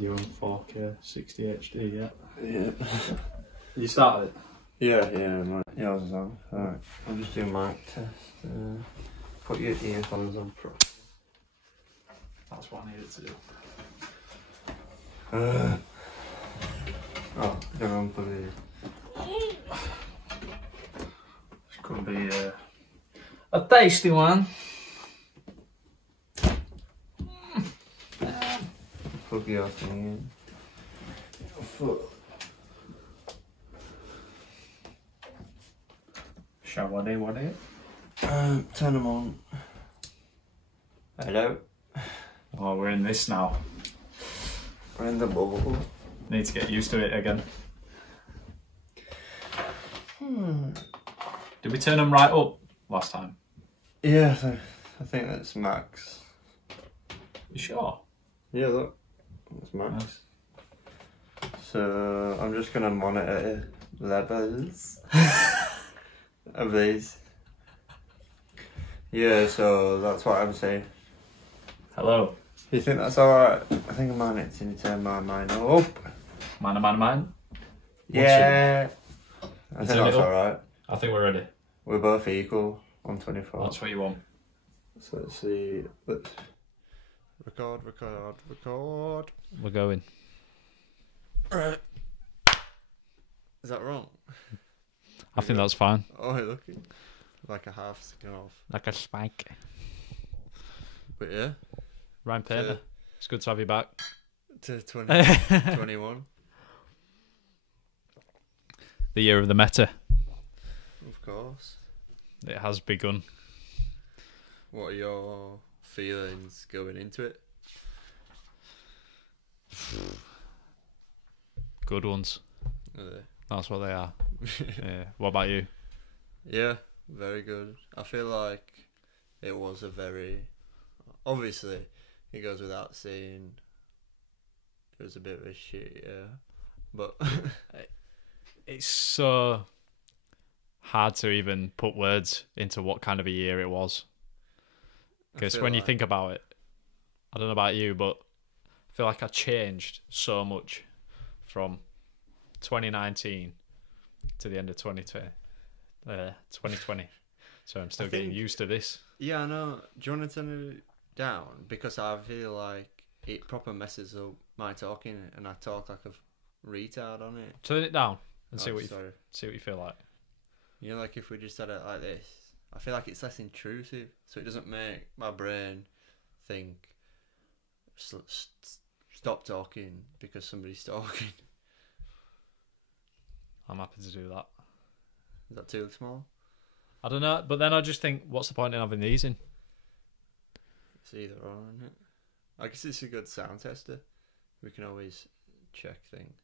You on 4K 60 HD, yeah? Yeah. You started it? Yeah, I was on. Alright, I'm just doing mic test. Put your earphones on properly. That's what I needed to do. They're on for the... This could be a tasty one. Plug your thing in. Shall I do what it? Turn them on. Hello. Oh, we're in this now. We're in the bubble. Need to get used to it again. Did we turn them right up last time? Yeah, I think that's max. You sure? Yeah, look. That's max. Nice. So, I'm just gonna monitor levels of these. Yeah, so that's what I'm saying. Hello. You think that's alright? I think I might need to turn my mind up. Man. Yeah. I think Turn it that's up. alright. I think we're ready. We're both equal on 24. That's what you want. So let's see. Let's record. We're going. Right. Is that wrong? I think that's fine. Oh, hey, look. Like a half second off. Like a spike. But yeah. Ryan Painter, it's good to have you back. To 21. The year of the meta. Of course. It has begun. What are your feelings going into it? Good ones. Are they? That's what they are. Yeah. What about you? Yeah, very good. I feel like it was a very... Obviously, it goes without saying it was a bit of a shit, yeah. But... It's so hard to even put words into what kind of a year it was. Because when you think about it, I don't know about you, but I feel like I changed so much from 2019 to the end of 2020. So I'm still getting used to this. Yeah, I know. Do you want to turn it down? Because I feel like it proper messes up my talking and I talk like a retard on it. Turn it down and see what you feel like. You know, like if we just had it like this, I feel like it's less intrusive, so it doesn't make my brain think stop talking because somebody's talking. I'm happy to do that. Is that too small? I don't know, but then I just think, what's the point in having these in? It's either or, isn't it? I guess it's a good sound tester. We can always check things,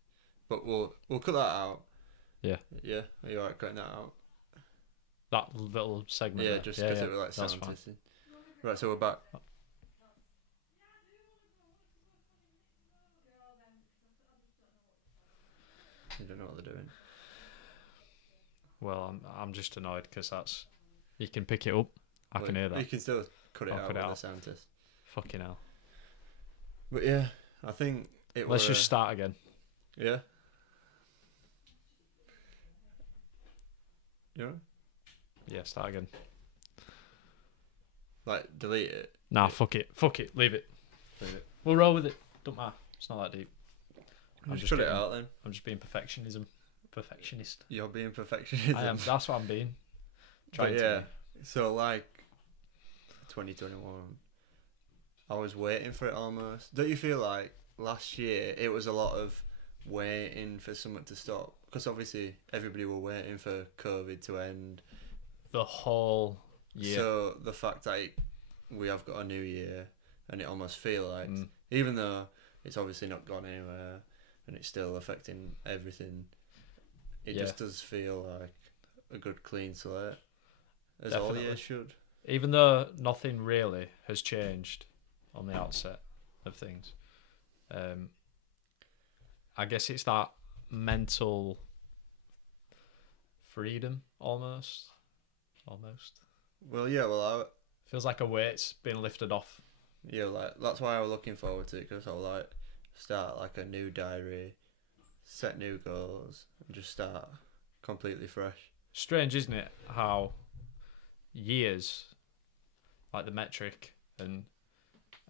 but we'll cut that out. Yeah. Yeah. Are you alright cutting that out? That little segment. Yeah, there. just because it was like sound testing. Right, so we're back. You don't know what they're doing. Well, I'm just annoyed because that's... You can pick it up. I can hear that. You can still cut it out with the sound test. Fucking hell. But yeah, I think it Let's just start again. Yeah? You know? Yeah, start again. Like, delete it? Nah, fuck it. Leave it. We'll roll with it. Don't matter. It's not that deep. Just cut it out then. I'm just being perfectionist. You're being perfectionist. I am. That's what I'm being. Trying to be. So like 2021, I was waiting for it almost. Don't you feel like last year it was a lot of waiting for something to stop? Because obviously everybody were waiting for COVID to end. The whole year. So the fact that we have got a new year and it almost feel like, even though it's obviously not gone anywhere and it's still affecting everything, it just does feel like a good clean slate, as all years should. Even though nothing really has changed on the outset of things, I guess it's that mental freedom almost. Well, yeah, feels like a weight's been lifted off. Yeah, like that's why I was looking forward to it, because I was like, start like a new diary, set new goals, and just start completely fresh. Strange, isn't it? How years, like the metric and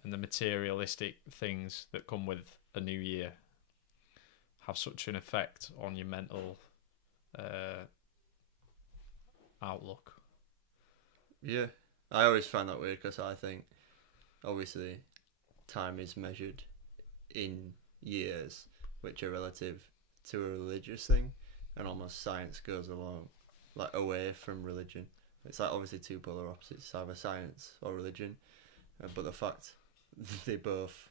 the materialistic things that come with a new year, have such an effect on your mental outlook. Yeah, I always find that weird because I think, obviously, time is measured in years, which are relative to a religious thing, and almost science goes along, like, away from religion. It's like obviously two polar opposites, either science or religion, but the fact they both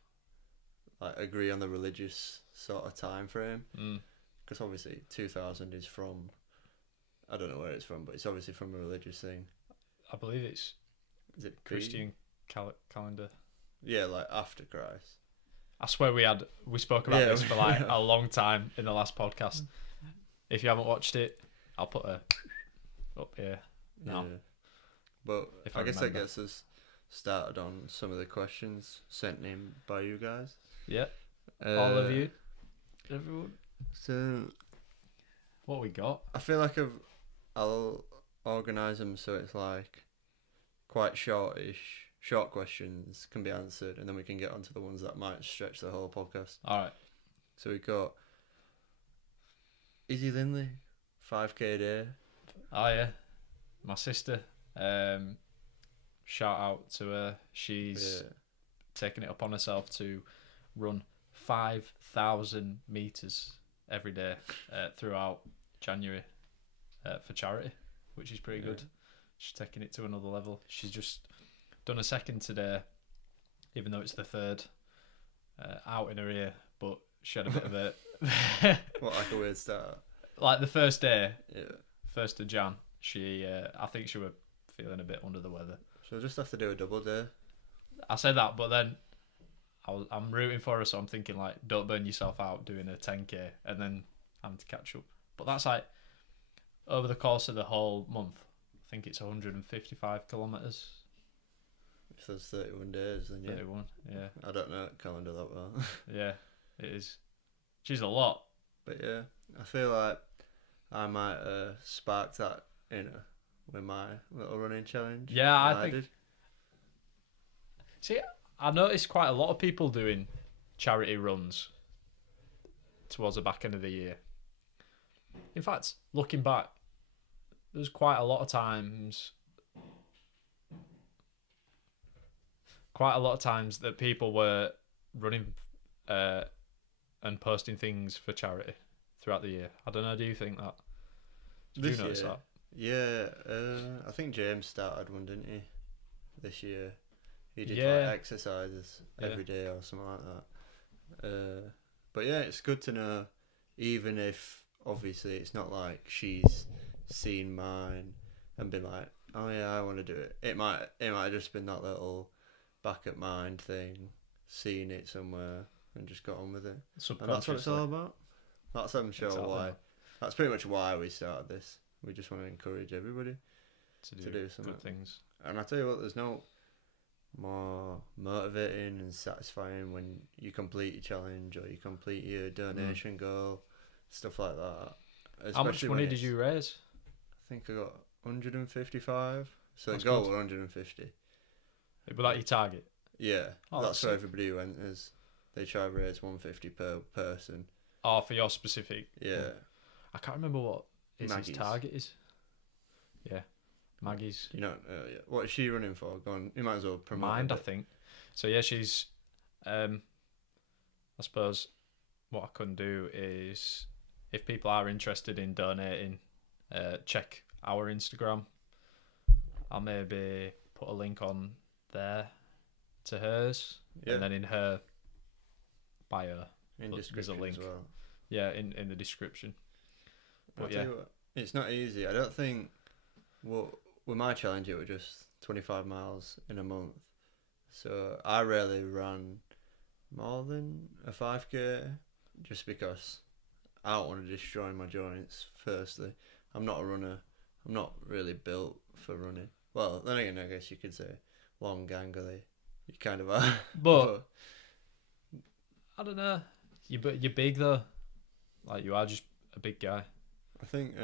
like agree on the religious sort of time frame, because obviously 2000 is from, I don't know where it's from, but it's obviously from a religious thing. I believe it's Christian calendar. Yeah, like after Christ. I swear we spoke about this for like a long time in the last podcast. If you haven't watched it, I'll put a up here now. Yeah. But I guess that gets us started on some of the questions sent in by you guys. Yeah. All of you. Everyone. So what we got? I feel like I'll organise them so it's like quite short questions can be answered, and then we can get onto the ones that might stretch the whole podcast. Alright. So we got Izzy Lindley, 5k a day. Oh yeah. My sister. Shout out to her. She's taken it upon herself to run 5,000 meters every day throughout January for charity, which is pretty good. She's taking it to another level. She's just done a second today, even though it's the third, out in her ear, but she had a bit of a what, like a weird start? Like the first day, 1st of Jan, she I think she was feeling a bit under the weather. She'll just have to do a double day. I said that, but then I'm rooting for her, so I'm thinking like, don't burn yourself out doing a 10k and then having to catch up. But that's like over the course of the whole month. I think it's 155 kilometers. If there's 31 days, then 31, yeah. I don't know that calendar that well. Yeah, it is. She's a lot. But yeah, I feel like I might spark that in her with my little running challenge. Yeah, I think. See, I noticed quite a lot of people doing charity runs towards the back end of the year. In fact, looking back, there's quite a lot of times that people were running and posting things for charity throughout the year. I don't know, do you think that? Did you notice that? Yeah, I think James started one, didn't he? This year. He did like exercises every day or something like that. But yeah, it's good to know, even if obviously it's not like she's seen mine and been like, oh yeah, I want to do it. It might have just been that little back at mind thing, seeing it somewhere and just got on with it. And that's what it's all about. That's, I'm sure, why. That's pretty much why we started this. We just want to encourage everybody to do some good things. And I tell you what, there's no more motivating and satisfying when you complete your challenge or you complete your donation goal, stuff like that. Especially how much money did you raise? I think I got 155. So that's the goal good. was 150. Was that your target? Yeah, that's for sick. everybody who enters. They try to raise 150 per person. Oh, for your specific. Yeah. I can't remember what his target is. Yeah. Maggie's. You know, what is she running for? Go on, you might as well promote Mind, I think. So yeah, she's. I suppose what I can do is, if people are interested in donating, check our Instagram. I'll maybe put a link on there to hers, and then in her bio, there's a link. As well. Yeah, in the description. But I'll tell you what, it's not easy. I don't think. Well, with my challenge, it was just 25 miles in a month. So I rarely ran more than a 5k, just because I don't want to destroy my joints. Firstly, I'm not a runner. I'm not really built for running. Well, then again, I guess you could say long, gangly. You kind of are. But I don't know. You're big though. Like you are just a big guy. I think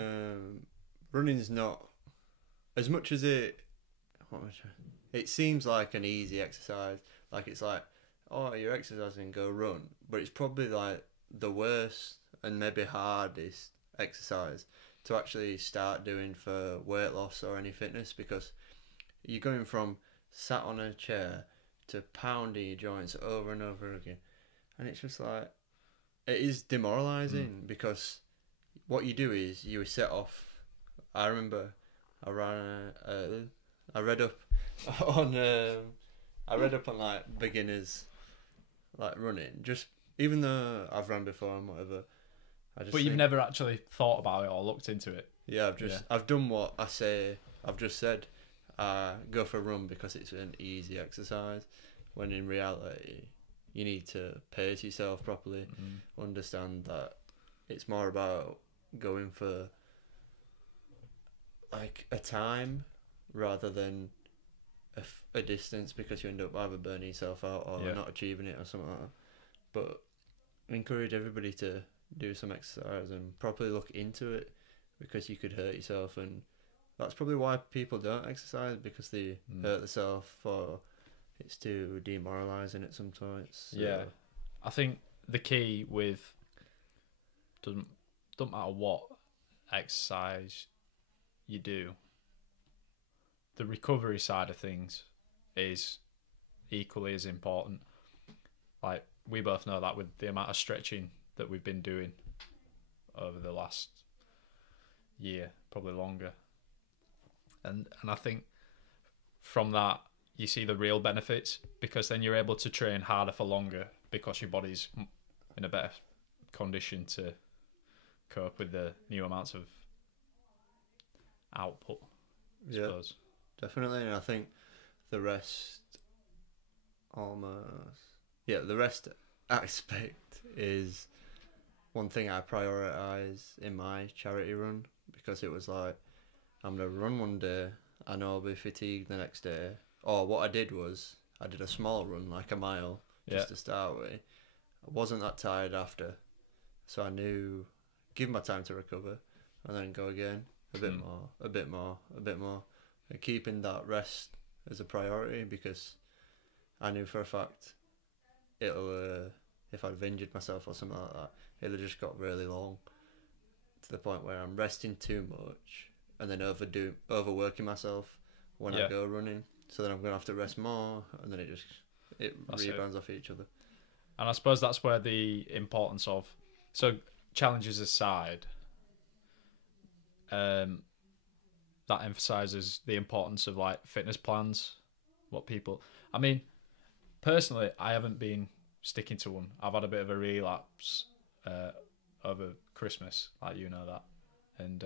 running's not as much as it. It seems like an easy exercise. Like it's like, oh, you're exercising, go run. But it's probably like the worst and maybe hardest exercise to actually start doing for weight loss or any fitness, because you're going from sat on a chair to pounding your joints over and over again, and it's just like, it is demoralising because what you do is you set off. I remember I read up on like beginners like running, just even though I've run before and whatever. But you've never actually thought about it or looked into it. Yeah, I've done what I say. I've just said, go for a run because it's an easy exercise. When in reality, you need to pace yourself properly. Understand that it's more about going for like a time rather than a distance, because you end up either burning yourself out or not achieving it or something like that. But encourage everybody to do some exercise and properly look into it, because you could hurt yourself, and that's probably why people don't exercise, because they hurt themselves, or it's too demoralising at some points. So. Yeah, I think the key with don't matter what exercise you do, the recovery side of things is equally as important. Like we both know that with the amount of stretching that we've been doing over the last year, probably longer, and I think from that you see the real benefits, because then you're able to train harder for longer because your body's in a better condition to cope with the new amounts of output, I suppose. Definitely. And I think the rest aspect is one thing I prioritise in my charity run, because it was like, I'm going to run one day, I know I'll be fatigued the next day. Or what I did was, I did a small run, like a mile, just to start with. I wasn't that tired after, so I knew, give my time to recover, and then go again, a bit more, and keeping that rest as a priority, because I knew for a fact it'll, if I'd have injured myself or something like that, it'll have just got really long, to the point where I'm resting too much and then overworking myself when I go running. So then I'm going to have to rest more, and then it rebounds off each other. And I suppose that's where the importance of, so challenges aside, that emphasises the importance of like fitness plans. What people, I mean, personally, I haven't been sticking to one. I've had a bit of a relapse over Christmas, like you know that, and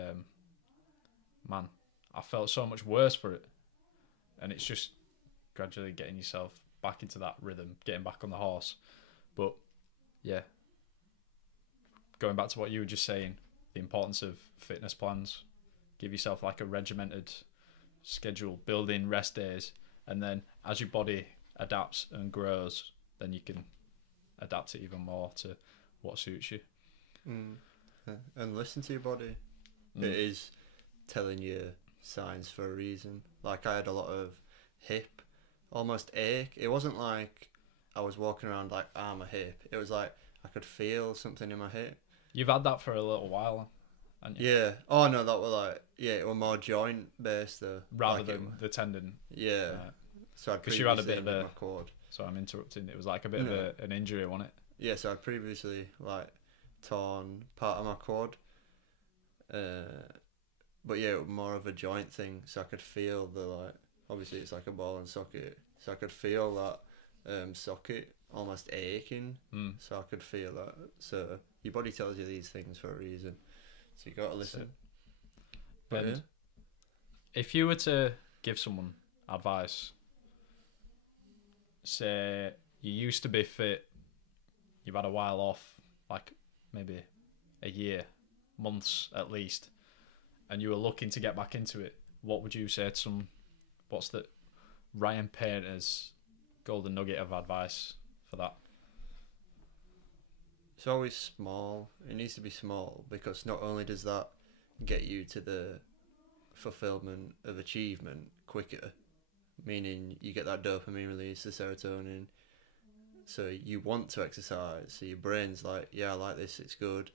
man, I felt so much worse for it. And it's just gradually getting yourself back into that rhythm, getting back on the horse. But yeah, going back to what you were just saying, the importance of fitness plans. Give yourself like a regimented schedule, build in rest days, and then as your body adapts and grows, then you can adapt it even more to what suits you. And listen to your body. It is telling you signs for a reason. Like I had a lot of hip, almost ache. It wasn't like I was walking around like arm a hip. It was like I could feel something in my hip. You've had that for a little while, haven't you? Yeah. Oh no, that was like, it was more joint based though, rather like than the tendon. Yeah. So because you had a bit of my quad. So I'm interrupting. It was like a bit of an injury, wasn't it? Yeah. So I previously like torn part of my quad. But yeah, it was more of a joint thing, so I could feel the, like, obviously it's like a ball and socket, so I could feel that socket almost aching, so I could feel that. So your body tells you these things for a reason, so you got to listen. But if you were to give someone advice, say you used to be fit, you've had a while off, like maybe a year, months at least, and you were looking to get back into it, what would you say to someone? What's the Ryan Painter's golden nugget of advice for that? it's always small. It needs to be small because not only does that get you to the fulfillment of achievement quicker, meaning you get that dopamine release, the serotonin, so you want to exercise, so your brain's like, yeah, I like this, it's good,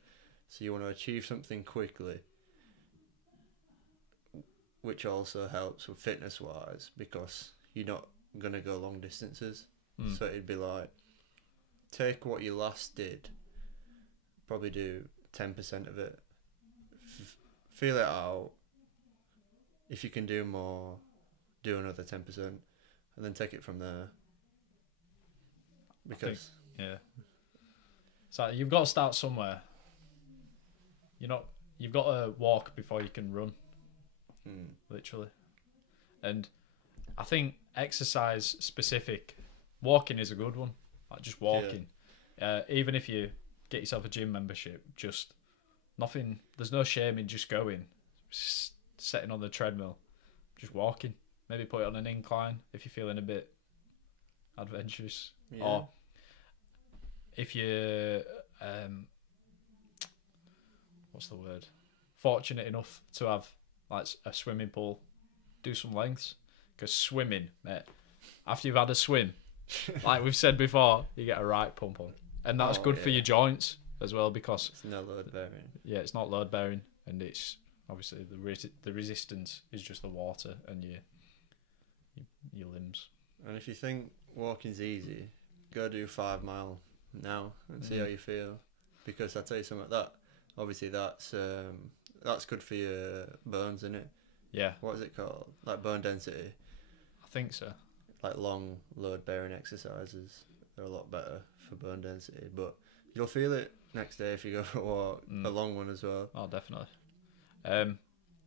so you want to achieve something quickly, which also helps with fitness wise because you're not going to go long distances. So it'd be like, take what you last did, probably do 10% of it, feel it out. If you can do more, do another 10%, and then take it from there. Because so you've got to start somewhere. You've got to walk before you can run, literally. And I think exercise specific, walking is a good one. Like just walking, even if you get yourself a gym membership, just nothing. There's no shame in just going, sitting on the treadmill, just walking. Maybe put it on an incline if you're feeling a bit adventurous, or if you're what's the word? Fortunate enough to have like a swimming pool, do some lengths. Because swimming, mate, after you've had a swim, like we've said before, you get a right pump on, and that's good for your joints as well because it's not load bearing. Yeah, it's not load bearing, and it's obviously the resistance is just the water and your limbs. And if you think walking's easy, go do 5 mile now and see how you feel. Because I tell you something, that obviously that's good for your bones, isn't it? Yeah. What is it called? Like bone density. I think so. Like long load bearing exercises, they're a lot better for bone density. But you'll feel it next day if you go for a walk, a long one as well. Oh, definitely.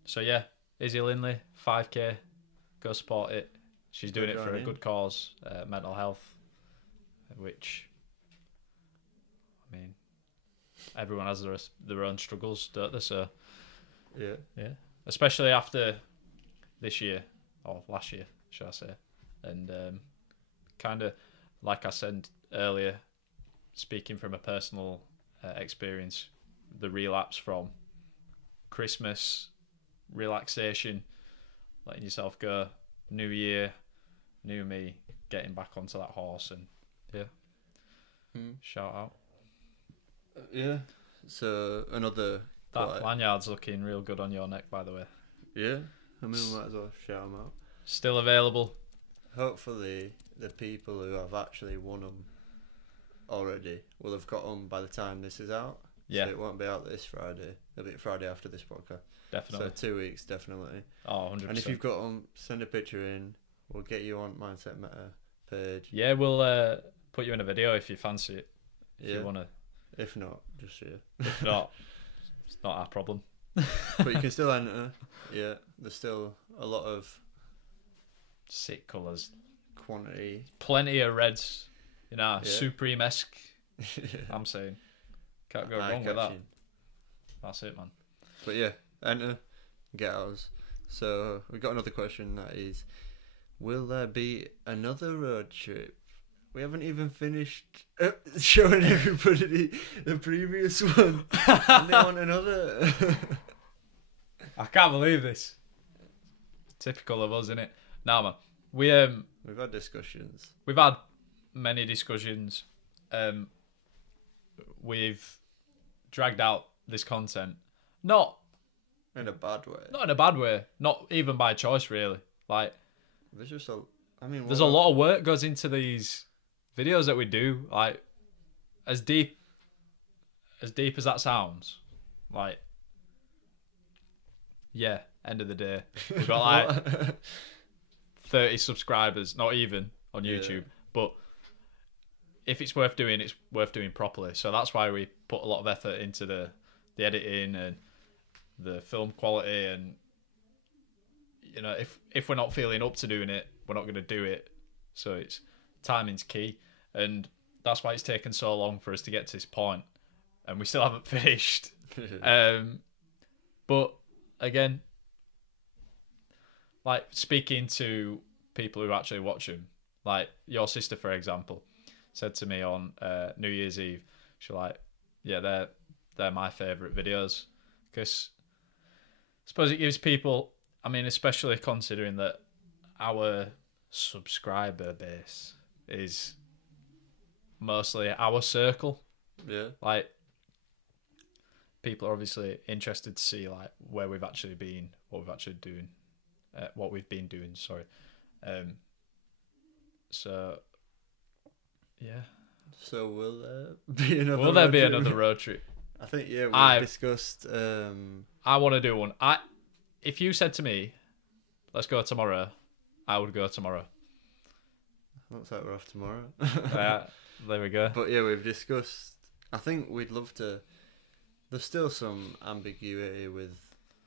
So yeah, Izzy Lindley, 5K, go support it. She's doing it for a good cause, mental health, which, I mean, everyone has their own struggles, don't they? So yeah, especially after this year or last year, should I say? And kind of like I said earlier, speaking from a personal experience, the relapse from Christmas, relaxation, letting yourself go, New Year, new me, getting back onto that horse, and shout out. Yeah. So another that lanyard's looking real good on your neck, by the way. Yeah, I mean, we might as well shout them out. Still available. Hopefully, the people who have actually won them already will have got them by the time this is out. Yeah. So it won't be out this Friday. It'll be Friday after this podcast. Definitely. So 2 weeks, definitely. Oh, 100%. And if you've got them, send a picture in. We'll get you on Mindset Meta page. Yeah, we'll put you in a video if you fancy it. If you want to. If not, just share. If not, it's not our problem. But you can still enter. Yeah, there's still a lot of sick colours. Quantity. Plenty of reds. You know, Supreme-esque. I'm saying. Can't go wrong with that. That's it, man. But yeah, enter, get ours. So we've got another question that is, will there be another road trip? We haven't even finished showing everybody the previous one. And they want another. I can't believe this. Typical of us, innit? Nah, man. We've had discussions. We've had many discussions. We've dragged out this content. Not in a bad way. Not in a bad way. Not even by choice, really. Like, there's just a lot of work goes into these videos that we do. Like, as deep as that sounds, like, yeah, end of the day, we've got like 30 subscribers, not even on YouTube. But if it's worth doing, it's worth doing properly. So that's why we put a lot of effort into the editing and the film quality. And, you know, if we're not feeling up to doing it, we're not going to do it. So it's timing's key. And that's why it's taken so long for us to get to this point. And we still haven't finished. But again, like, speaking to people who actually watch them, like your sister, for example, said to me on New Year's Eve, she's like, yeah, they're my favourite videos, because I suppose it gives people, I mean, especially considering that our subscriber base is mostly our circle. Yeah. Like, people are obviously interested to see like where we've actually been, what we've been doing. Sorry. So yeah. So will there be another? Will there be another road trip? I think we've discussed. I want to do one. If you said to me, "Let's go tomorrow," I would go tomorrow. Looks like we're off tomorrow. There we go. But yeah, we've discussed. I think we'd love to. There's still some ambiguity with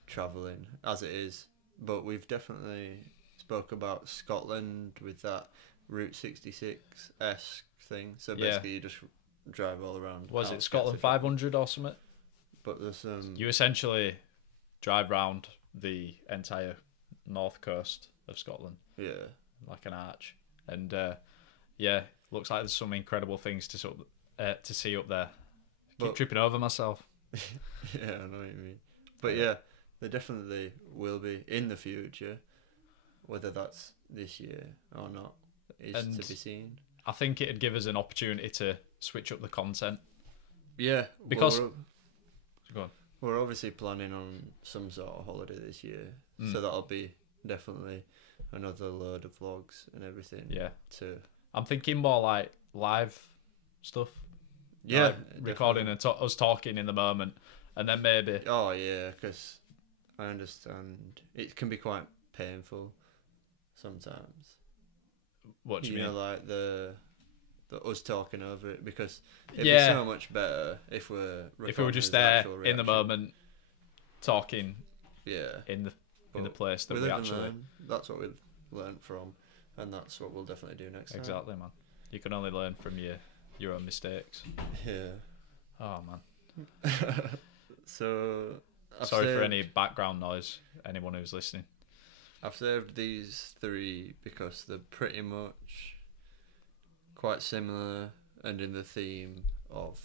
travelling as it is, but we've definitely spoke about Scotland with that Route 66-esque thing. So basically, you just drive all around. Was it Scotland 500 or something? But there's You essentially drive round the entire north coast of Scotland. Yeah. Like an arch, and looks like there's some incredible things to see up there. Keep tripping over myself. Yeah, I know what you mean. But yeah, there definitely will be in the future. Whether that's this year or not is to be seen. I think it'd give us an opportunity to switch up the content. Yeah, because we're obviously planning on some sort of holiday this year, so that'll be definitely another load of vlogs and everything. Yeah. I'm thinking more like live stuff. Yeah, like recording and us talking in the moment, and then maybe. Oh yeah, because I understand it can be quite painful sometimes. What do you mean? You know, like the us talking over it, because it'd be so much better if we were just there in the moment, talking. Yeah. In the place that we actually. Learn. That's what we've learned from, and that's what we'll definitely do next time. Exactly, man. You can only learn from your own mistakes. Yeah. Oh man. So. Sorry for any background noise. Anyone who's listening. I've saved these 3 because they're pretty much quite similar and in the theme of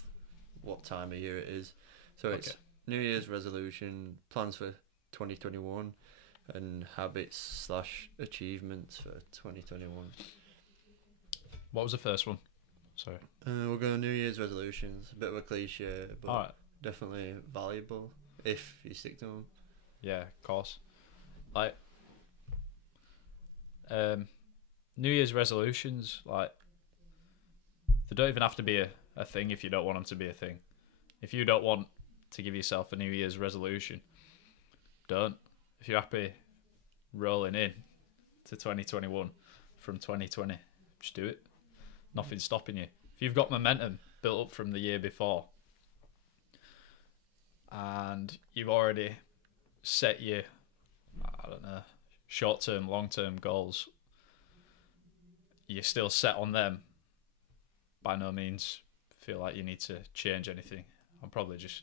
what time of year it is. So it's New Year's resolution, plans for 2021, and habits/achievements for 2021. What was the first one? Sorry. We're going to New Year's resolutions. A bit of a cliche, but definitely valuable if you stick to them. Yeah, of course. Like, New Year's resolutions, like, they don't even have to be a thing if you don't want them to be a thing. If you don't want to give yourself a New Year's resolution, don't. If you're happy rolling in to 2021 from 2020, just do it. Nothing's stopping you. If you've got momentum built up from the year before and you've already set your, I don't know, short-term, long-term goals, you're still set on them, by no means feel like you need to change anything. I'm probably just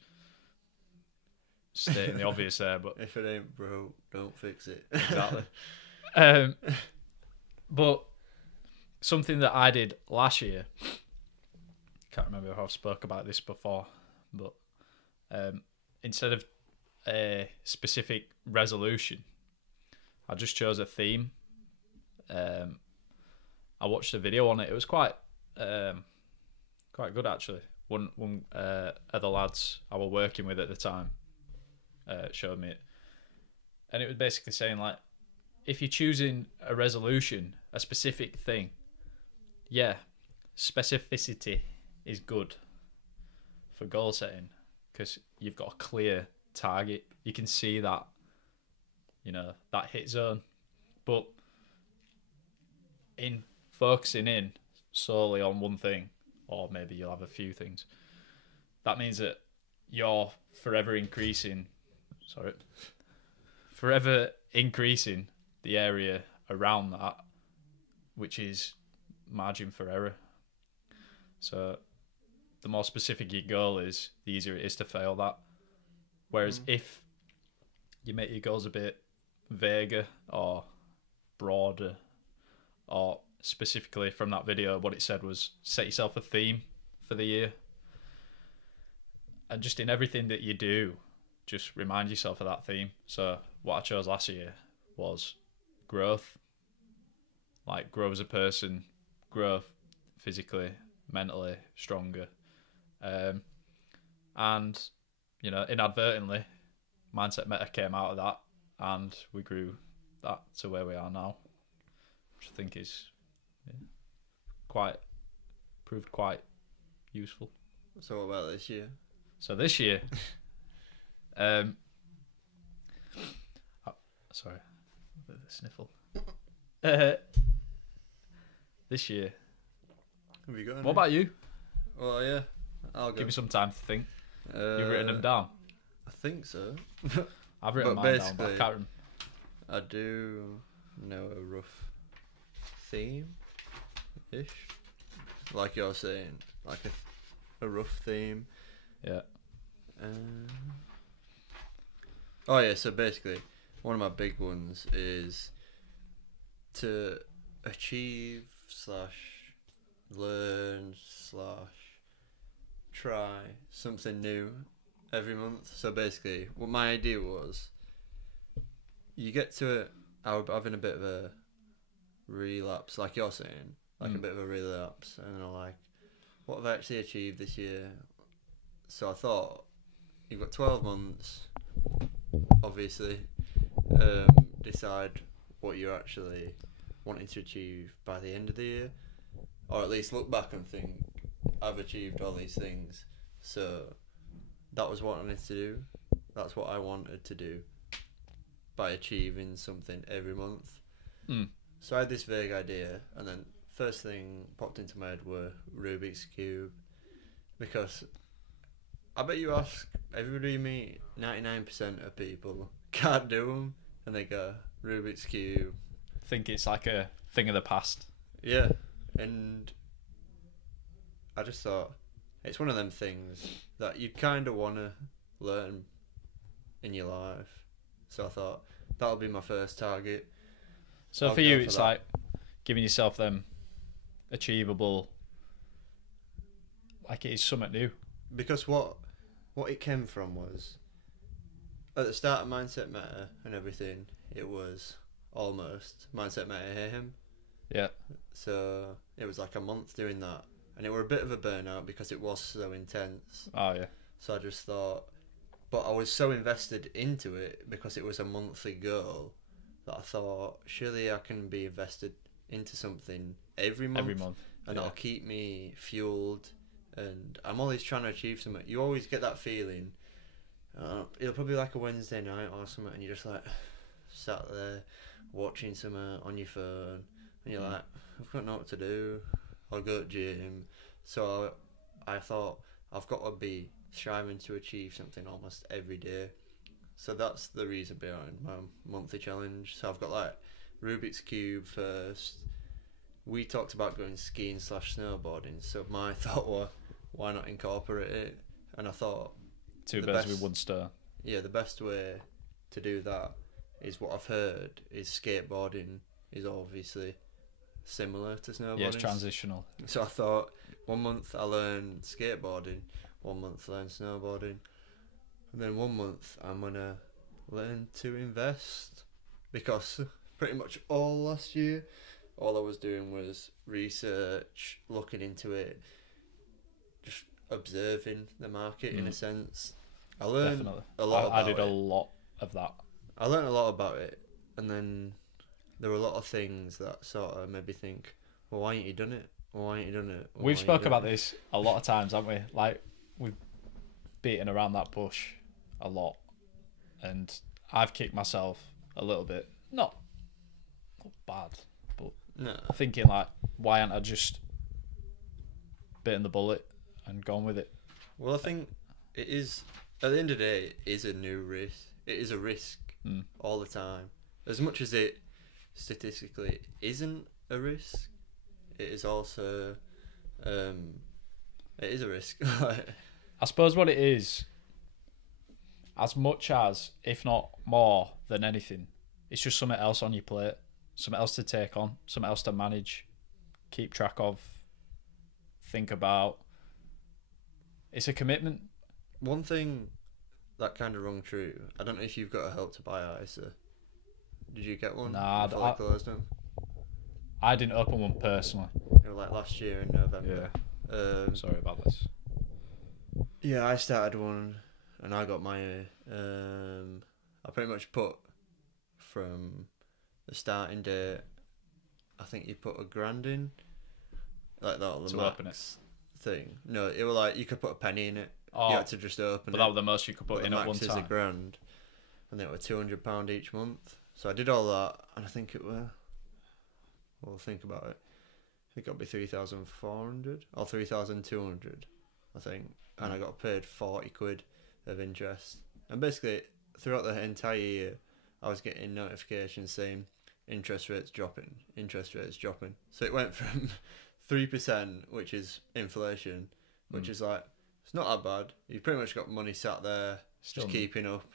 stating the obvious there, but if it ain't broke, don't fix it. Exactly. But something that I did last year, can't remember if I've spoke about this before, but instead of a specific resolution, I just chose a theme. I watched a video on it. It was quite good actually. One of the lads I was working with at the time showed me it, and it was basically saying, like, if you're choosing a resolution, a specific thing, specificity is good for goal setting because you've got a clear target. You can see that, that hit zone. But in focusing in solely on one thing, or maybe you'll have a few things, that means that you're forever increasing the area around that, which is margin for error. So the more specific your goal is, the easier it is to fail that. Whereas if you make your goals a bit vaguer or broader, or specifically from that video, what it said was set yourself a theme for the year. And just in everything that you do, just remind yourself of that theme. So what I chose last year was growth. Like, grow as a person, grow physically, mentally, stronger. And, you know, inadvertently, Mindset Meta came out of that, and we grew that to where we are now, which I think is proved quite useful. So what about this year? So this year, sorry, a bit of a sniffle. This year, have you got any? What about you? Well, yeah, I'll go. Give me some time to think. You've written them down. I think so. I've written mine down, but I can't remember. I do know a rough theme-ish. Like you're saying, like a rough theme. Yeah. Oh yeah, so basically, one of my big ones is to achieve / learn / try something new every month. So basically, what my idea was, you get to it, I was having a bit of a relapse, like you're saying, like a bit of a relapse, and I'm like, what have I actually achieved this year? So I thought, you've got 12 months, obviously, decide what you're actually wanting to achieve by the end of the year, or at least look back and think, I've achieved all these things. So that was what I wanted to do. That's what I wanted to do, by achieving something every month. So I had this vague idea, and then first thing popped into my head were Rubik's Cube, because I bet you ask everybody you meet, 99% of people can't do them, and they go, Rubik's Cube. I think it's like a thing of the past. Yeah, and I just thought, it's one of them things that you'd kind of want to learn in your life. So I thought, that'll be my first target. So for you, it's like giving yourself them achievable, like it is something new. Because what it came from was, at the start of Mindset Meta and everything, it was almost Mindset Meta Hear Him. Yeah. So it was like a month doing that, and it were a bit of a burnout because it was so intense. Oh yeah. So I just thought, but I was so invested into it because it was a monthly goal that I thought, surely I can be invested into something every month. And it'll keep me fueled, and I'm always trying to achieve something. You always get that feeling, it'll probably be like a Wednesday night or something, and you're just like sat there watching something on your phone, and you're like, I've got nothing to do, I'll go to gym. So I thought, I've got to be striving to achieve something almost every day. So that's the reason behind my monthly challenge. So I've got like Rubik's Cube first. We talked about going skiing / snowboarding. So my thought was, why not incorporate it? And I thought, two birds with one stone. Yeah, the best way to do that is, what I've heard is skateboarding is obviously similar to snowboarding. Yeah, it's transitional. So I thought, 1 month I learn skateboarding, 1 month learn snowboarding, and then 1 month I'm gonna learn to invest, because pretty much all last year, all I was doing was research, looking into it, just observing the market in a sense. I learned a lot about it. I did a lot of that. I learned a lot about it, and then there were a lot of things that sort of made me think, well, why ain't you done it? Why ain't you done it? We've spoke about this a lot of times, haven't we? Like, we've beaten around that bush a lot, and I've kicked myself a little bit. Not bad, but thinking like, why aren't I just bitten the bullet and gone with it? Well, I think it is, at the end of the day, it is a new risk. It is a risk all the time. As much as it statistically isn't a risk, it is also it is a risk. I suppose what it is, as much as, if not more than anything, it's just something else on your plate, something else to take on, something else to manage, keep track of, think about. It's a commitment, one thing that kind of rung true. I don't know if you've got a Help to Buy ISA. Did you get one? Nah, before they closed them? I didn't open one personally. It was like last year in November. Yeah. Sorry about this. Yeah, I started one, and I got my. I pretty much put from the starting date. I think you put $1,000 in, like that. The to max open it thing. No, it was like you could put a penny in it. Oh, you had to just open it. but that was the most you could put in at one The max time. is $1,000, and then it was £200 each month. So I did all that, and I think it were. Well, think about it. It got me 3,400 or 3,200, I think, and I got paid 40 quid of interest. And basically, throughout the entire year, I was getting notifications saying interest rates dropping. So it went from 3%, which is inflation, which is like, it's not that bad. You've pretty much got money sat there, just keeping up.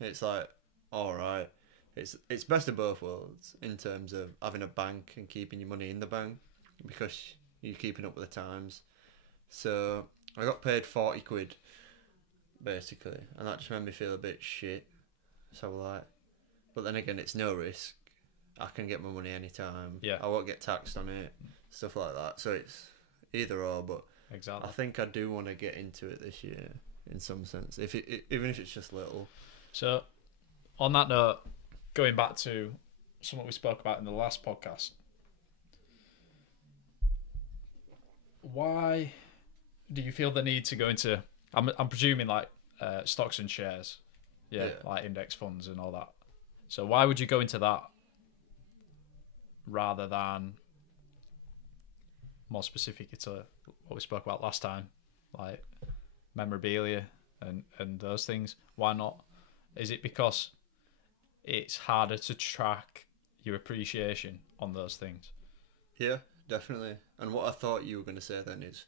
It's like, all right. It's best of both worlds in terms of having a bank and keeping your money in the bank because you're keeping up with the times. So I got paid 40 quid basically, and that just made me feel a bit shit. So like, but then again, it's no risk. I can get my money anytime. Yeah. I won't get taxed on it, stuff like that. So it's either or. But exactly, I think I do want to get into it this year in some sense, even if it's just little. So on that note, going back to something we spoke about in the last podcast, why do you feel the need to go into? I'm presuming like stocks and shares, yeah, like index funds and all that. So why would you go into that rather than more specific to what we spoke about last time, like memorabilia and those things? Why not? Is it because it's harder to track your appreciation on those things? Yeah, definitely. And what I thought you were going to say then is,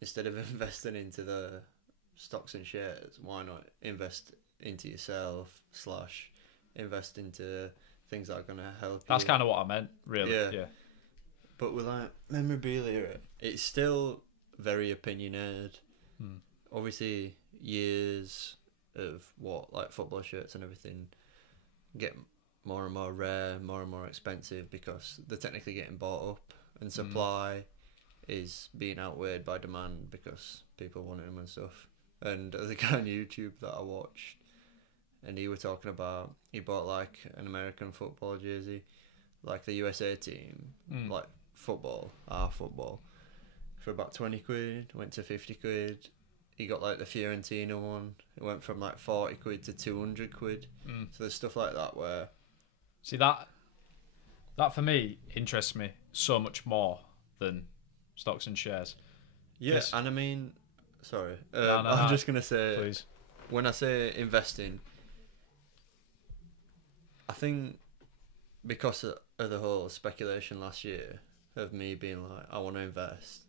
instead of investing into the stocks and shares, why not invest into yourself / invest into things that are going to help you? That's kind of what I meant, really. Yeah. But with like memorabilia, it's still very opinionated. Obviously, years of like football shirts and everything get more and more rare, more and more expensive because they're technically getting bought up, and supply is being outweighed by demand because people want them and stuff. And there's a guy on YouTube that I watched, and he was talking about, he bought like an American football jersey, like the USA team, like our football, for about 20 quid, went to 50 quid. He got like the Fiorentina one. It went from like 40 quid to 200 quid. So there's stuff like that where... See, that for me interests me so much more than stocks and shares. Yeah, and I mean... Sorry. I'm just going to say... Please. When I say investing, I think because of the whole speculation last year of me being like, I want to invest...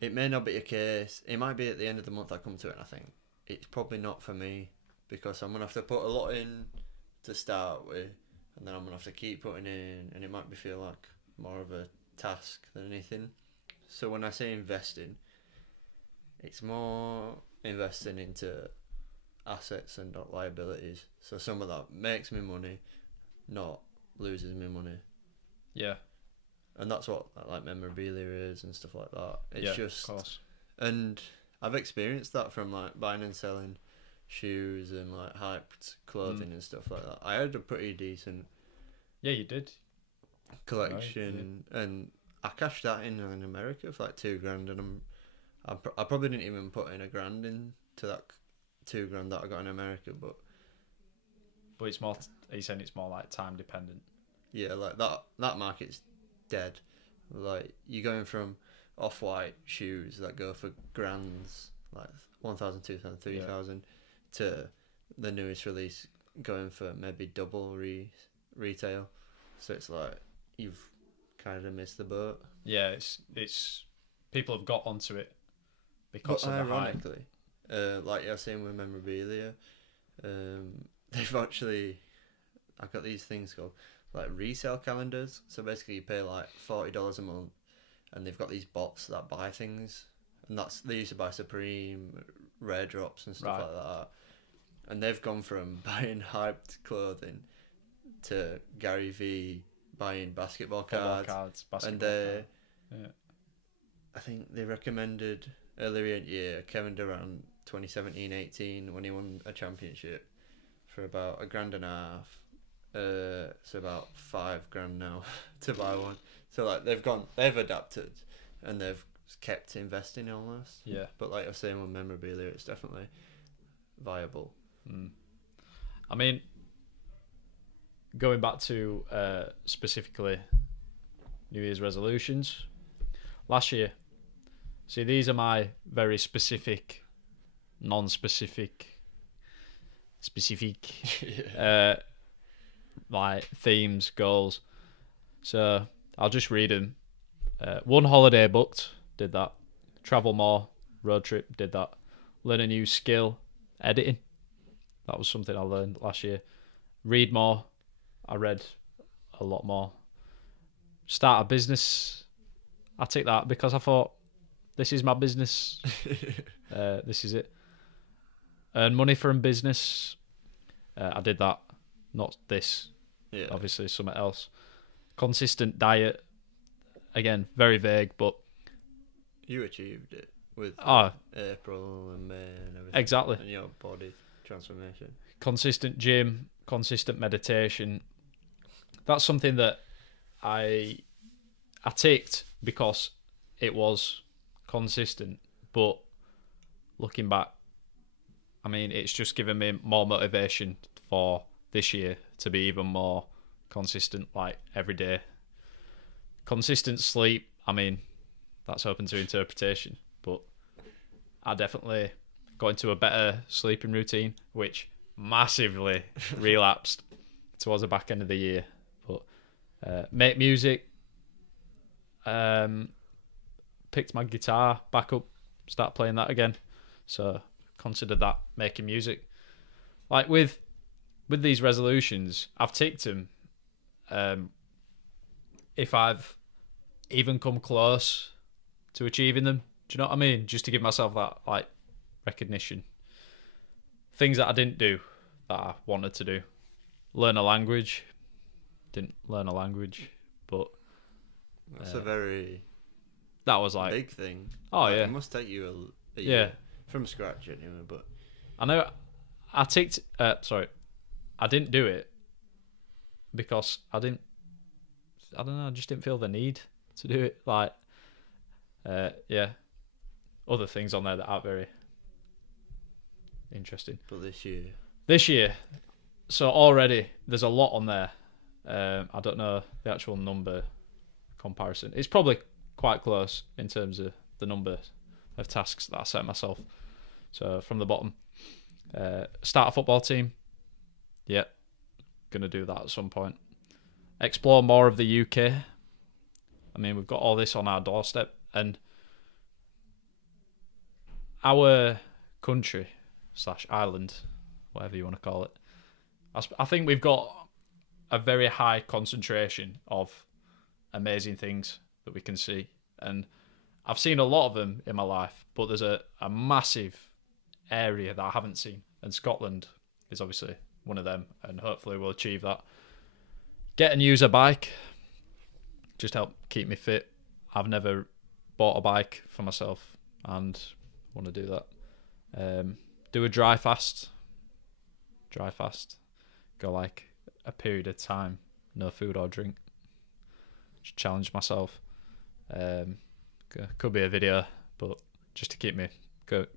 It may not be a case. It might be at the end of the month I come to it and I think it's probably not for me because I'm going to have to put a lot in to start with, and then I'm going to have to keep putting in, and it might be feel like more of a task than anything. So when I say investing, it's more investing into assets and not liabilities. So some of that makes me money, not loses me money. Yeah. And that's what like memorabilia is and stuff like that. It's just, of course. And I've experienced that from like buying and selling shoes and like hyped clothing and stuff like that. I had a pretty decent, you did, collection, and I cashed that in America for like $2,000, and I probably didn't even put in $1,000 into that $2,000 that I got in America, but it's more. Are you saying it's more like time dependent? Yeah, like that market's dead. Like you're going from off-white shoes that go for grands, like 1,000, 2,000, 3,000, to the newest release going for maybe double retail. So it's like you've kind of missed the boat. Yeah, it's people have got onto it because but of ironically, like you're saying with memorabilia, they've actually, I've got these things called like resale calendars. So basically you pay like $40 a month, and they've got these bots that buy things and they used to buy Supreme, Rare Drops and stuff Right. like that. And they've gone from buying hyped clothing to Gary V buying basketball cards. Basketball And cards. Yeah. I think they recommended earlier in the year Kevin Durant 2017-18 when he won a championship for about $1,500. So about $5,000 now to buy one. So like they've adapted and they've kept investing almost. Yeah. But like I was saying with memorabilia, it's definitely viable. I mean, going back to specifically New Year's resolutions, last year, see, these are my very specific, non-specific, like themes, goals. So I'll just read them. 1 holiday booked, did that. Travel more, road trip, did that. Learn a new skill, editing. That was something I learned last year. Read more. I read a lot more. Start a business. I took that because I thought, this is my business. This is it. Earn money from business. I did that. Not this. Yeah. Obviously, something else. Consistent diet. Again, very vague, but... You achieved it with April and May and everything. Exactly. And your body transformation. Consistent gym, consistent meditation. That's something that I ticked because it was consistent. But looking back, I mean, it's just given me more motivation for this year to be even more consistent, like every day. Consistent sleep, I mean, that's open to interpretation, but I definitely got into a better sleeping routine, which massively relapsed towards the back end of the year. But make music, picked my guitar back up, start playing that again. So consider that making music. Like with these resolutions, I've ticked them. If I've even come close to achieving them, do you know what I mean? Just to give myself that like recognition. Things that I didn't do that I wanted to do. Learn a language. Didn't learn a language, but that's a very that was like big thing. Oh like, yeah, it must take you a year from scratch anyway. But I know I ticked. Sorry, I didn't do it because I don't know. I just didn't feel the need to do it. Like, other things on there that aren't very interesting. But this year, so already there's a lot on there. I don't know the actual number comparison. It's probably quite close in terms of the number of tasks that I set myself. So from the bottom, start a football team. Yeah, gonna do that at some point. Explore more of the UK. I mean, we've got all this on our doorstep, and our country / island, whatever you want to call it, I think we've got a very high concentration of amazing things that we can see, and I've seen a lot of them in my life, but there's a massive area that I haven't seen, and Scotland is obviously one of them, and hopefully we'll achieve that. Get and use a bike, just help keep me fit. I've never bought a bike for myself and want to do that. Do a dry fast. Go like a period of time, no food or drink. Just challenge myself. Could be a video, but just to keep me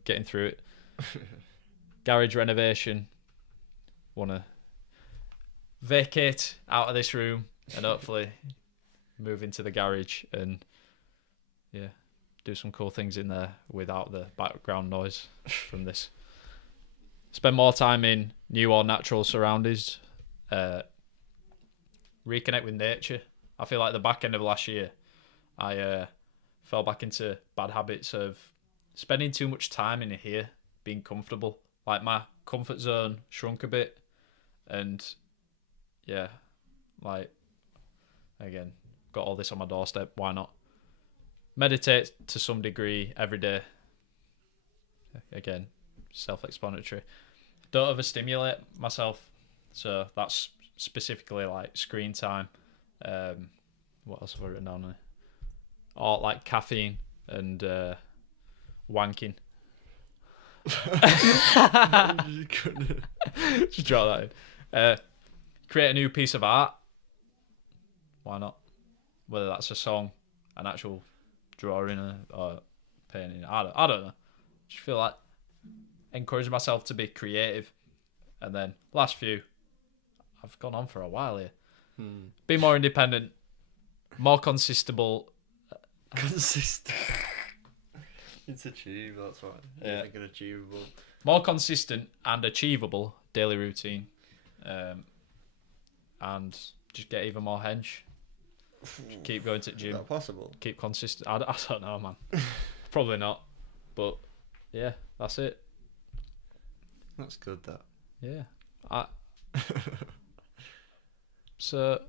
getting through it. Garage renovation. Want to vacate out of this room and hopefully move into the garage and do some cool things in there without the background noise from this. Spend more time in new or natural surroundings. Reconnect with nature. I feel like the back end of last year I fell back into bad habits of spending too much time in here, being comfortable. Like my comfort zone shrunk a bit, and like got all this on my doorstep. Why not? Meditate to some degree every day. again, self-explanatory. Don't overstimulate myself, so that's specifically like screen time. What else have I written down there? Or like caffeine and wanking. Just draw that in. Create a new piece of art. Why not? Whether that's a song, an actual drawing, or painting. I don't know. Just feel like encouraging myself to be creative. And then last few, I've gone on for a while here. Be more independent, more consistable. Consistent. It's achievable. That's what. Yeah, like achievable. More consistent and achievable daily routine, and just get even more hench. Just keep going to the gym. Is that possible? Keep consistent. I don't know, man. Probably not. But yeah, that's it. That's good. That. Yeah. So,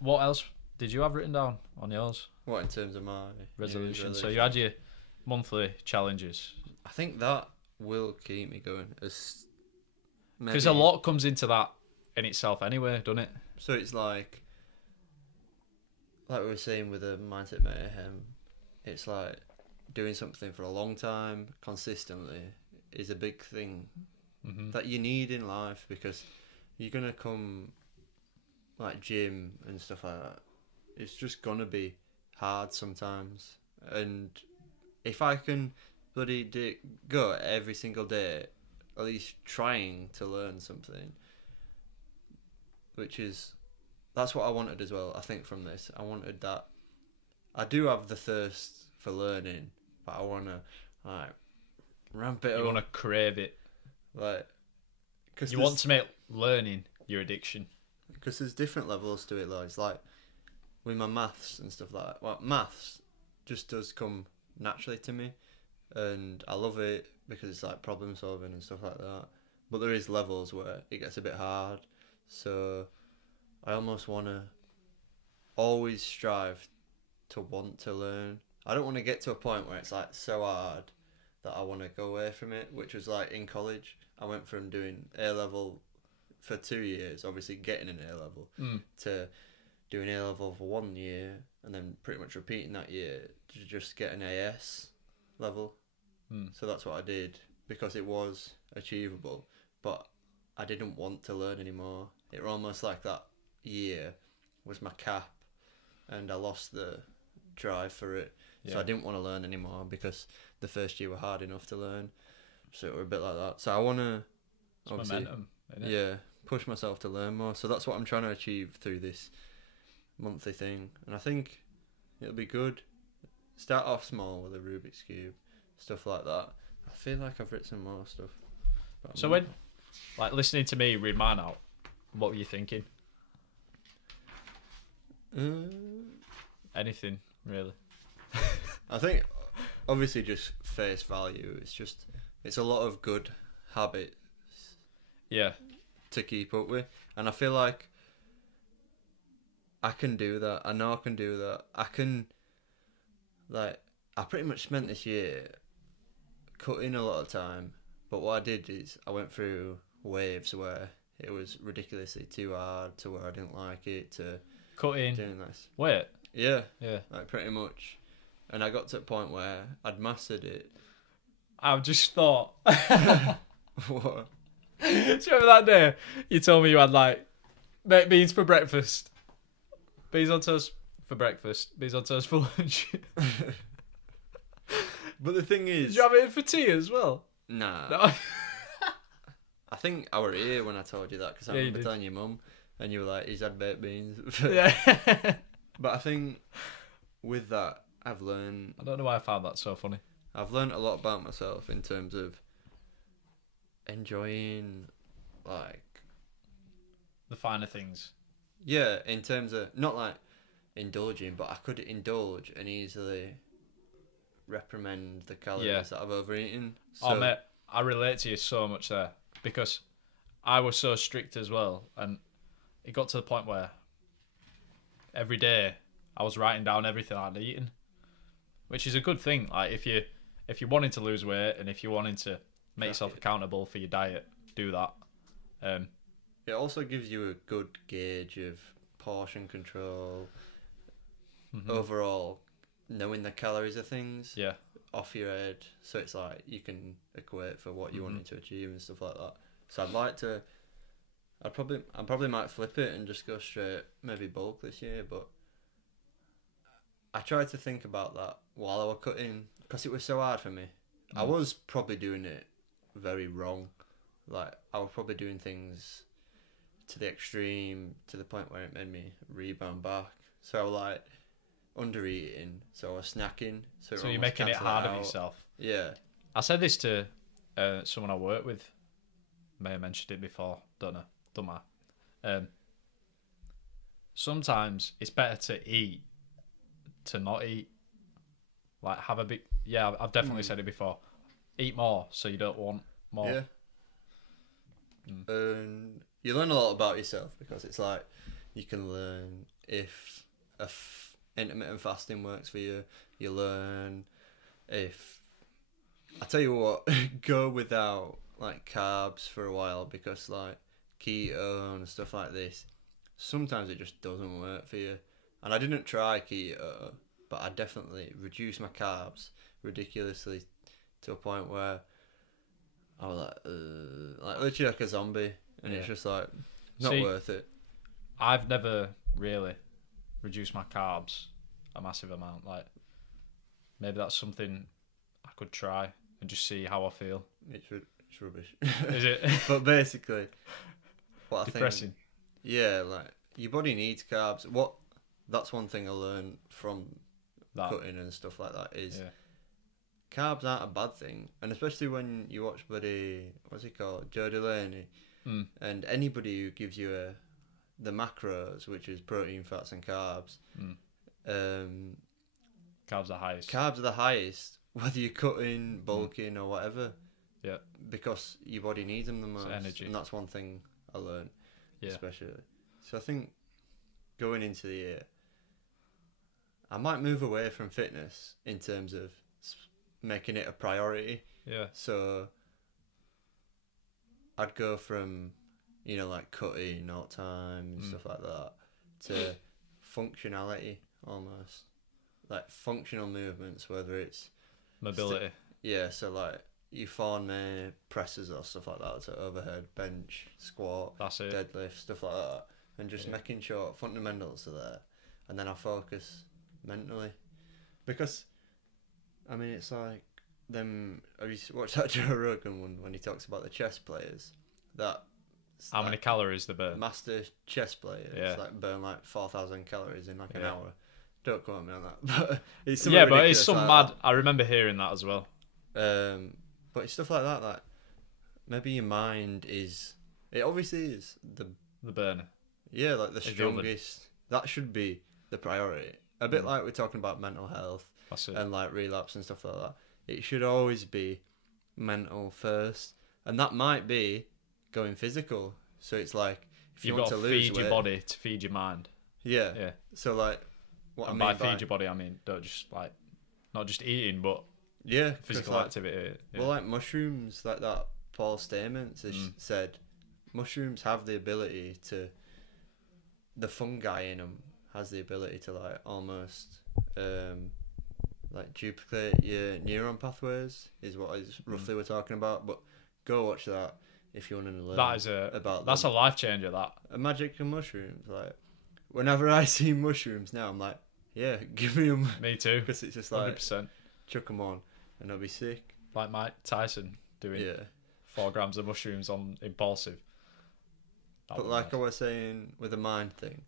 what else did you have written down on yours? What, in terms of my resolution? So you had your monthly challenges. I think that will keep me going. Because a lot comes into that in itself anyway, doesn't it? So it's like we were saying with the Mindset Mayhem, it's like doing something for a long time, consistently, is a big thing that you need in life, because you're going to come, like gym and stuff like that, it's just going to be hard sometimes. And if I can bloody go every single day, at least trying to learn something, that's what I wanted as well, I think, from this. I wanted that. I do have the thirst for learning, but I want to, like, ramp it up. You want to crave it. Like, you want to make learning your addiction. Because there's different levels to it, like, it's like, with my maths and stuff like that. Well, maths just does come naturally to me, and I love it because it's like problem solving and stuff like that. But there is levels where it gets a bit hard, so I almost want to always strive to want to learn. I don't want to get to a point where it's like so hard that I want to go away from it, which was like in college. I went from doing A-level for 2 years, obviously getting an A-level, to doing A-level for 1 year and then pretty much repeating that year to just get an AS level. So that's what I did, because it was achievable, but I didn't want to learn anymore. It was almost like that year was my cap, and I lost the drive for it. So I didn't want to learn anymore because the first year were hard enough to learn. So it were a bit like that. So I want to, momentum, isn't it? Yeah, push myself to learn more. So that's what I'm trying to achieve through this monthly thing, and I think it'll be good. Start off small with a Rubik's Cube, stuff like that. I feel like I've written some more stuff. So when, like, listening to me read mine out, what were you thinking? Anything, really. I think, obviously, just face value. It's a lot of good habits. Yeah. To keep up with, and I feel like I can do that. I know I can do that. I pretty much spent this year cutting a lot of time, but what I did is I went through waves where it was ridiculously too hard to where I didn't like it, to cutting. Doing this. Wait. Yeah. Yeah. Like, pretty much. And I got to a point where I'd mastered it. I've just thought. What? Do you remember that day you told me you had, like, baked beans for breakfast, beans on toast for breakfast, beans on toast for lunch? But the thing is... Did you have it for tea as well? Nah. No. I think I were here when I told you that, because I remember telling your mum, and you were like, he's had baked beans. Yeah. But I think with that, I've learned... I don't know why I found that so funny. I've learned a lot about myself in terms of enjoying, like, the finer things. Yeah, in terms of not like indulging, but I could indulge and easily reprimand the calories that I've overeaten. So, oh mate, I relate to you so much there, because I was so strict as well, and it got to the point where every day I was writing down everything I'd eaten, which is a good thing. Like, if if you're wanting to lose weight and if you're wanting to make yourself accountable for your diet, do that. It also gives you a good gauge of portion control, overall knowing the calories of things off your head, so it's like you can equate for what you wanted to achieve and stuff like that. So I probably might flip it and just go straight maybe bulk this year, but I tried to think about that while I was cutting because it was so hard for me. I was probably doing it very wrong. Like I was probably doing things to the extreme, to the point where it made me rebound back. So I was like under eating, so I was snacking. So you're making it hard on yourself. Yeah. I said this to someone I work with. May have mentioned it before. Don't know. Don't matter. Sometimes it's better to eat to not eat. Like have a big. Yeah, I've definitely said it before. Eat more so you don't want more. Yeah. You learn a lot about yourself because it's like you can learn if intermittent fasting works for you. You learn if I tell you what, go without like carbs for a while because like keto and stuff like this, sometimes it just doesn't work for you. And I didn't try keto, but I definitely reduced my carbs ridiculously to a point where I was like literally like a zombie, and it's just like not worth it. I've never really reduced my carbs a massive amount. Like maybe that's something I could try and just see how I feel. It's rubbish. Is it? But basically, what depressing. I think, like your body needs carbs. That's one thing I learned from cutting and stuff like that is. Carbs aren't a bad thing, and especially when you watch what's he called, Joe Delaney, and anybody who gives you the macros, which is protein, fats, and carbs. Carbs are highest. Carbs are the highest, whether you're cutting, bulking, or whatever. Yeah. Because your body needs them the most. It's energy. And that's one thing I learned, especially. So I think going into the year, I might move away from fitness in terms of making it a priority. Yeah. So I'd go from, like cutting all the time and stuff like that to functionality almost. Like functional movements, whether it's mobility. So like you form presses or stuff like that, so overhead, bench, squat, deadlift, stuff like that. And just making sure fundamentals are there. And then I focus mentally. Because I mean, it's like them. Have you watched that Joe Rogan one when he talks about the chess players? How many calories they burn? Master chess players burn like 4,000 calories in like an hour. Don't quote me on that, but it's but it's some mad. That. I remember hearing that as well. But it's stuff like that. Like maybe your mind is. It obviously is the burner. Yeah, like the strongest. That should be the priority. A bit like we're talking about mental health. And like relapse and stuff like that. It should always be mental first, and that might be going physical. So it's like if you want to lose feed weight, your body to feed your mind. Yeah. So like, what and I mean by feed your body, I mean don't just like not just eating, but physical activity. Yeah. Well, like mushrooms, like that Paul Stamets has said, mushrooms have the ability to. The fungi in them has the ability to like almost. Like duplicate your neuron pathways is what is roughly we're talking about. But go watch that if you want to learn. That's a life changer. That a magic of mushrooms. Like whenever I see mushrooms now, I'm like, yeah, give me them. Me too. Because it's just like 100%. Chuck them on and I'll be sick. Like Mike Tyson doing 4 grams of mushrooms on impulsive. But like I was saying with the mind thing,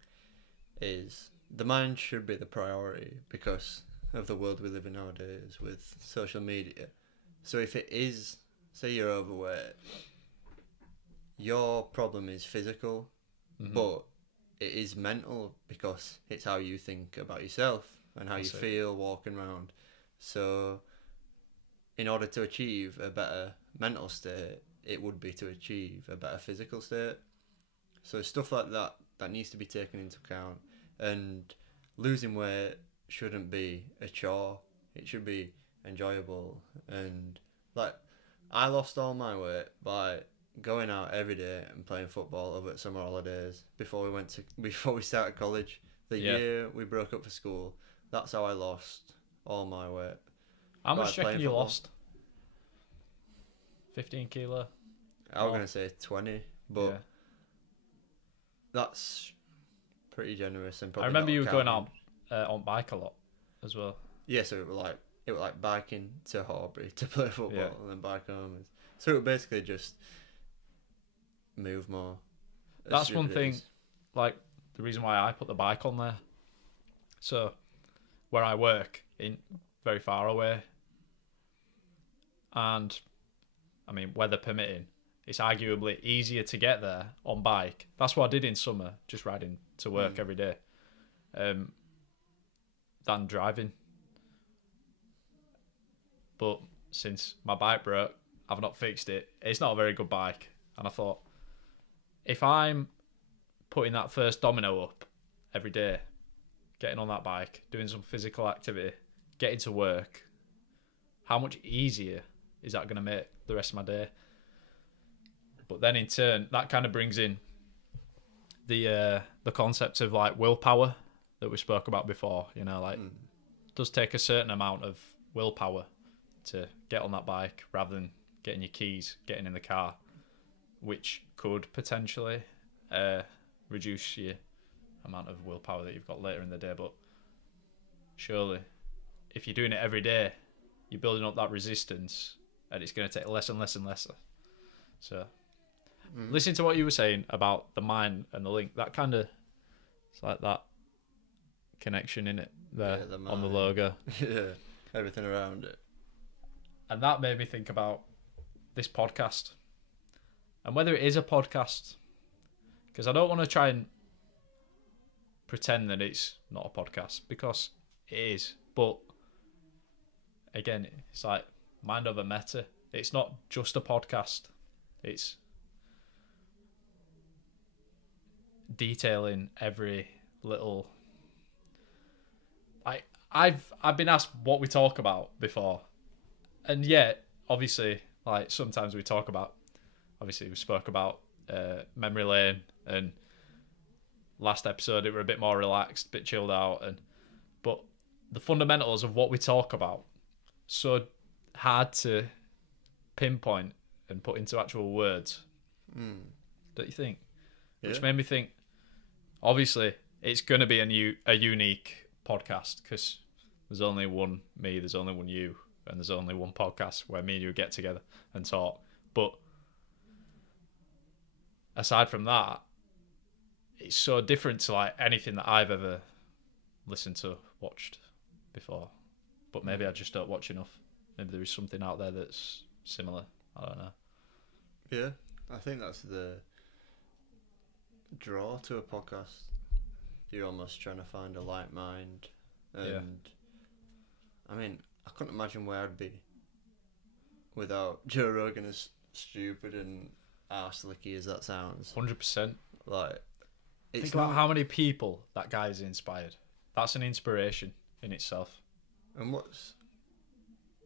is the mind should be the priority because of the world we live in nowadays with social media. So if it is, say you're overweight, your problem is physical, but it is mental because it's how you think about yourself and how you feel walking around. So in order to achieve a better mental state, it would be to achieve a better physical state. So stuff like that needs to be taken into account. And losing weight shouldn't be a chore. It should be enjoyable. And like, I lost all my weight by going out every day and playing football over at summer holidays before we started college. The year we broke up for school, that's how I lost all my weight. How much do you reckon you lost? 15 kilo? I was going to say 20, but that's pretty generous. And I remember you were going out on bike a lot as well. Yeah, so it was like biking to Horbury to play football and then bike home. So it would basically just move more. That's one thing, like the reason why I put the bike on there. So where I work, in very far away, and I mean, weather permitting, it's arguably easier to get there on bike. That's what I did in summer, just riding to work every day, than driving. But since my bike broke, I've not fixed it. It's not a very good bike. And I thought, if I'm putting that first domino up every day, getting on that bike, doing some physical activity, getting to work, how much easier is that going to make the rest of my day? But then in turn, that kind of brings in the concept of like willpower that we spoke about before. You know, like it does take a certain amount of willpower to get on that bike rather than getting your keys, getting in the car, which could potentially reduce your amount of willpower that you've got later in the day. But surely, if you're doing it every day, you're building up that resistance, and it's going to take less and less and less. So, listen to what you were saying about the mind and the link. That kind of, it's like that connection in it there on the logo. Yeah, everything around it. And that made me think about this podcast and whether it is a podcast, because I don't want to try and pretend that it's not a podcast, because it is. But again, it's like mind over matter. It's not just a podcast. It's detailing every little. I've been asked what we talk about before, and yet obviously, like sometimes we talk about. Obviously, we spoke about memory lane, and last episode it were a bit more relaxed, a bit chilled out, but the fundamentals of what we talk about so hard to pinpoint and put into actual words. Don't you think? Yeah. Which made me think, obviously, it's going to be a unique podcast because there's only one me, there's only one you, and there's only one podcast where me and you get together and talk. But aside from that, it's so different to like anything that I've ever listened to, watched before. But maybe I just don't watch enough. Maybe there is something out there that's similar. I don't know. Yeah, I think that's the draw to a podcast. You're almost trying to find a like mind. And I mean, I couldn't imagine where I'd be without Joe Rogan, as stupid and arse-licky as that sounds. 100%. Like, think about how many people that guy has inspired. That's an inspiration in itself. And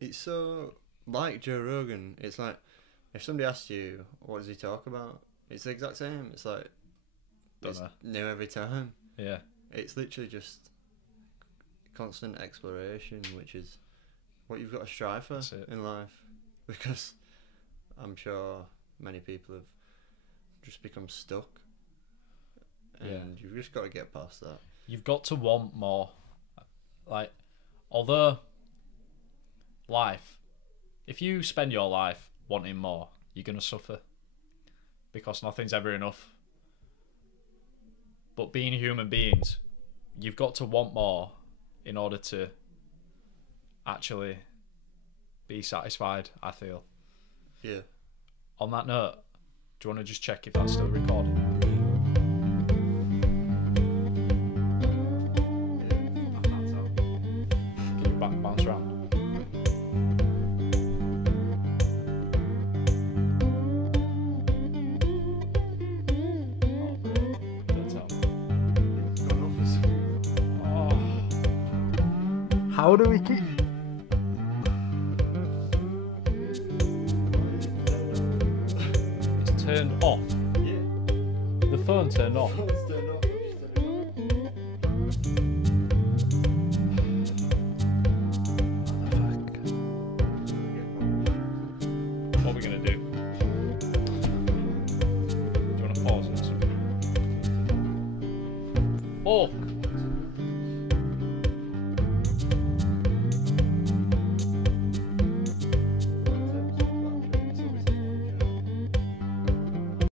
it's so like Joe Rogan. It's like if somebody asks you, what does he talk about? It's the exact same. It's like it's new every time. Yeah. It's literally just constant exploration, which is what you've got to strive for in life. Because I'm sure many people have just become stuck. And you've just got to get past that. You've got to want more. Like, although life, if you spend your life wanting more, you're going to suffer because nothing's ever enough. But being human beings, you've got to want more in order to actually be satisfied, I feel. Yeah. On that note, do you want to just check if that's still recording? Can you bounce around? How do we keep... turned off. Yeah. The phone turned off. Phone's turned off. What are we gonna do? Do you want to pause and something? Fuck!